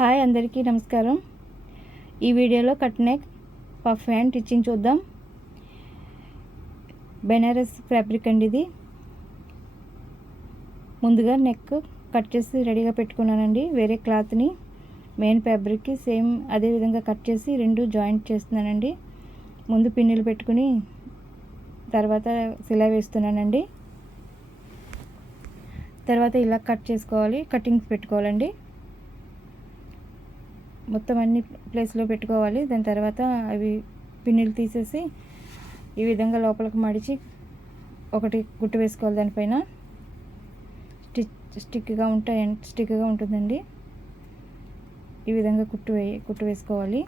Hi అందరికీ నమస్కారం. ఈ వీడియోలో cut neck puff hand stitching చూద్దాం. బెనారస్ ఫ్యాబ్రిక్ అండి ఇది. ముందుగా నెక్ కట్ చేసి రెడీగా పెట్టుకున్నానండి. వేరే క్లాత్ని మెయిన్ ఫ్యాబ్రిక్కి సేమ్ అదే విధంగా కట్ చేసి రెండు జాయింట్ చేస్తున్నానండి. ముందు పిన్నులు పెట్టుకుని తర్వాత సిలా వేస్తున్నానండి. తర్వాత ఇలా కట్ చేసుకోవాలి, కటింగ్స్ పెట్టుకోవాలండి. మొత్తం అన్ని ప్లేస్లో పెట్టుకోవాలి. దాని తర్వాత అవి పిన్నులు తీసేసి ఈ విధంగా లోపలికి మడిచి ఒకటి గుట్టు వేసుకోవాలి. దానిపైన స్టిక్గా ఉంటుందండి. ఈ విధంగా కుట్టు వేసుకోవాలి.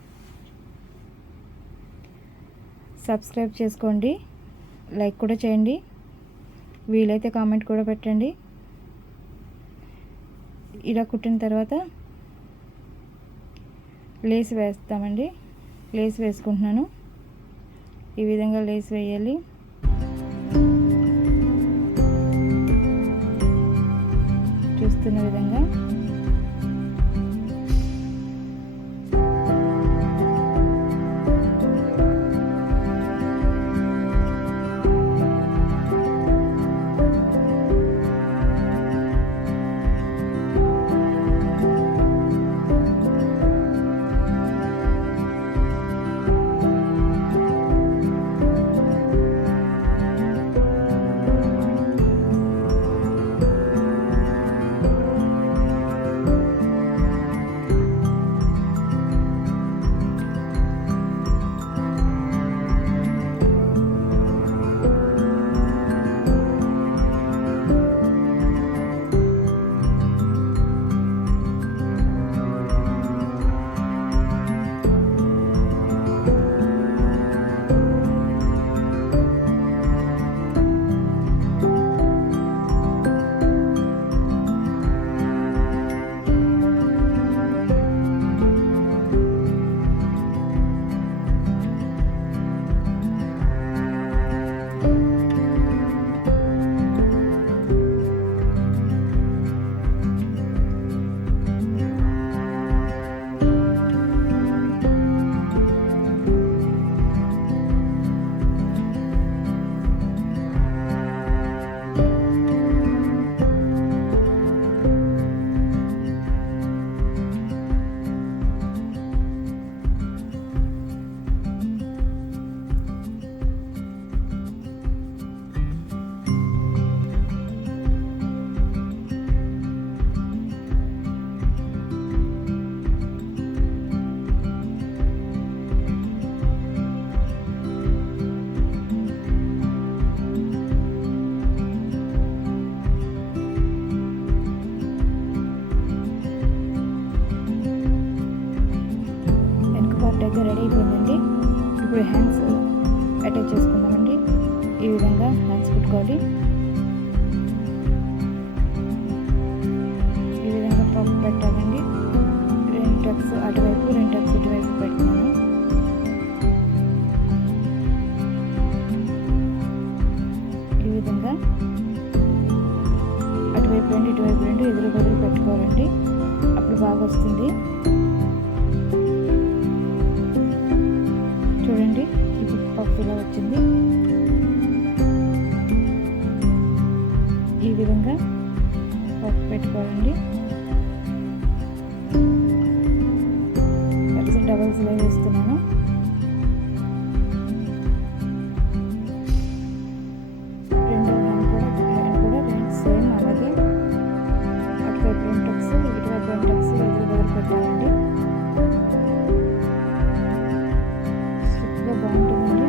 సబ్స్క్రైబ్ చేసుకోండి, లైక్ కూడా చేయండి, వీలైతే కామెంట్ కూడా పెట్టండి. ఇలా కుట్టిన తర్వాత లేస్ వేస్తామండి. లేస్ వేసుకుంటున్నాను. ఈ విధంగా లేస్ వేయాలి. చూస్తున్న విధంగా అయితే రెడీ అయిపోయిందండి. ఇప్పుడు హ్యాండ్స్ అటాచ్ చేసుకుందామండి. ఈ విధంగా హ్యాండ్స్ పెట్టుకోవాలి. ఈ విధంగా పఫ్ పెట్టాలండి. 2 టక్స్ అటువైపు 2 టక్స్ ఇటువైపు పెడుతున్నాను. ఈ విధంగా అటువైపు 2 ఇటువైపు 2 ఎదురు బదులు పెట్టుకోవాలండి. అప్పుడు బాగా వస్తుంది. చూడండి, ఇప్పుడు పఫ్ ఇలా వచ్చింది. ఈ విధంగా పఫ్ పెట్టుకోవాలండి. డబల్స్ ఇలా వేస్తున్నాను. రెండో హ్యాండ్ కూడా సేమ్ అలాగే అటువైపు 2 టక్స్ ఇటువైపు 2 టక్స్ ఎదురు బదులు పెట్టాలండి. బాగుంటుందండి.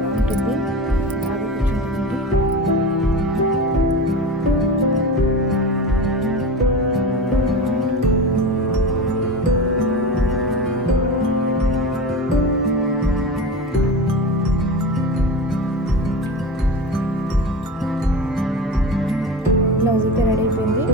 బాగుంటుంది, బాగా కూర్చుంటుందండి. బ్లౌజ్ అయితే రెడీ అయిపోయింది.